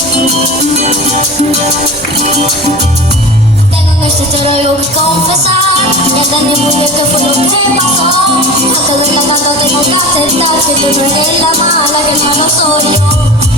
Tengo un historia algo que confesar. Ya entendí muy bien qué fue lo que pasó. No te doy la tanto, tengo que aceptar que tú no eres la mala, que el malo soy yo.